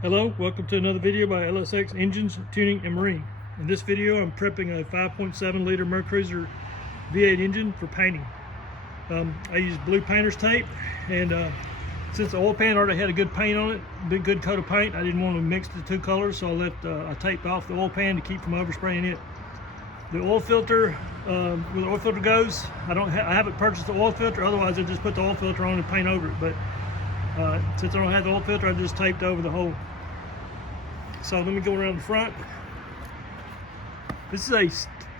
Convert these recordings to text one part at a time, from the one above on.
Hello, welcome to another video by LSX Engines, Tuning, and Marine. In this video, I'm prepping a 5.7 liter Mercruiser V8 engine for painting. I used blue painter's tape, and since the oil pan already had a good paint on it, a good coat of paint, I didn't want to mix the two colors, so I taped off the oil pan to keep from overspraying it. The oil filter, where the oil filter goes, I haven't purchased the oil filter, otherwise I just put the oil filter on and paint over it. But since I don't have the oil filter, I just taped over the hole. So let me go around the front. This is a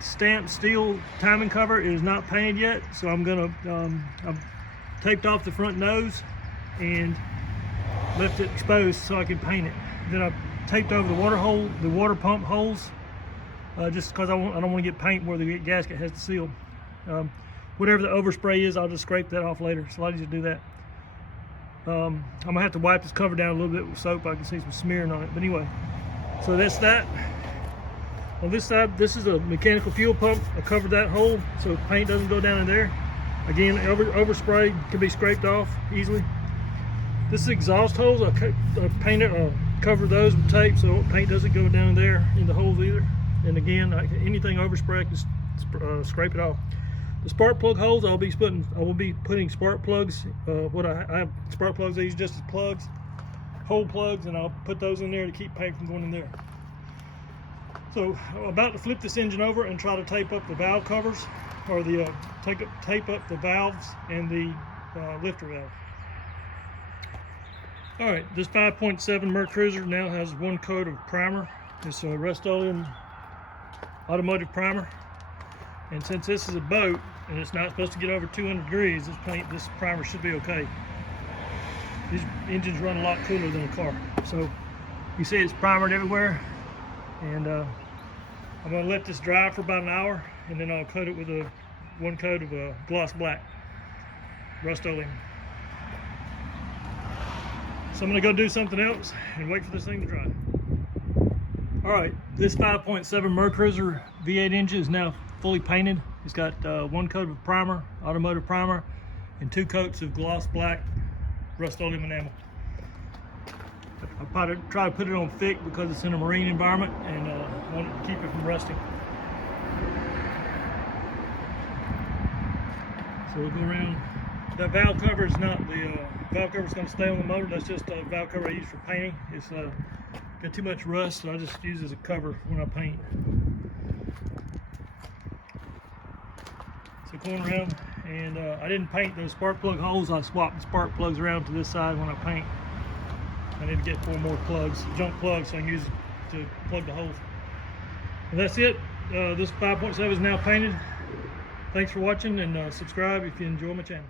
stamped steel timing cover. It is not painted yet, so I've taped off the front nose and left it exposed so I can paint it. Then I've taped over the water pump holes, just because I don't want to get paint where the gasket has the seal. Whatever the overspray is, I'll just scrape that off later. It's a lot easier to do that. I'm gonna have to wipe this cover down a little bit with soap. I can see some smearing on it, but anyway. So that's that. On this side, this is a mechanical fuel pump. I covered that hole so paint doesn't go down in there. Again, overspray can be scraped off easily. This is exhaust holes. I covered those with tape so paint doesn't go down there in the holes either. And again, anything overspray, I can scrape it off. The spark plug holes, I will be putting spark plugs. I have spark plugs I use just as plugs, hole plugs, and I'll put those in there to keep paint from going in there. So I'm about to flip this engine over and try to tape up the valve covers, or tape up the valves and the lifter valve. All right, this 5.7 Mercruiser now has one coat of primer. It's a Rust-Oleum automotive primer. And since this is a boat and it's not supposed to get over 200 degrees, this primer should be okay. These engines run a lot cooler than a car. So you see it's primered everywhere. And I'm going to let this dry for about an hour, and then I'll coat it with one coat of gloss black, Rust-Oleum. So I'm going to go do something else and wait for this thing to dry. All right, this 5.7 Mercruiser V8 engine is now fully painted. It's got one coat of primer, automotive primer, and two coats of gloss black Rust-Oleum enamel. I'll probably try to put it on thick because it's in a marine environment, and I want it to keep it from rusting. So we'll go around. That valve cover is not the valve cover is going to stay on the motor. That's just a valve cover I use for painting. It's got too much rust, so I just use it as a cover when I paint. So going around, and I didn't paint those spark plug holes. I swapped the spark plugs around to this side when I paint. I need to get 4 more plugs, junk plugs, so I can use it to plug the holes. And that's it. This 5.7 is now painted. Thanks for watching, and subscribe if you enjoy my channel.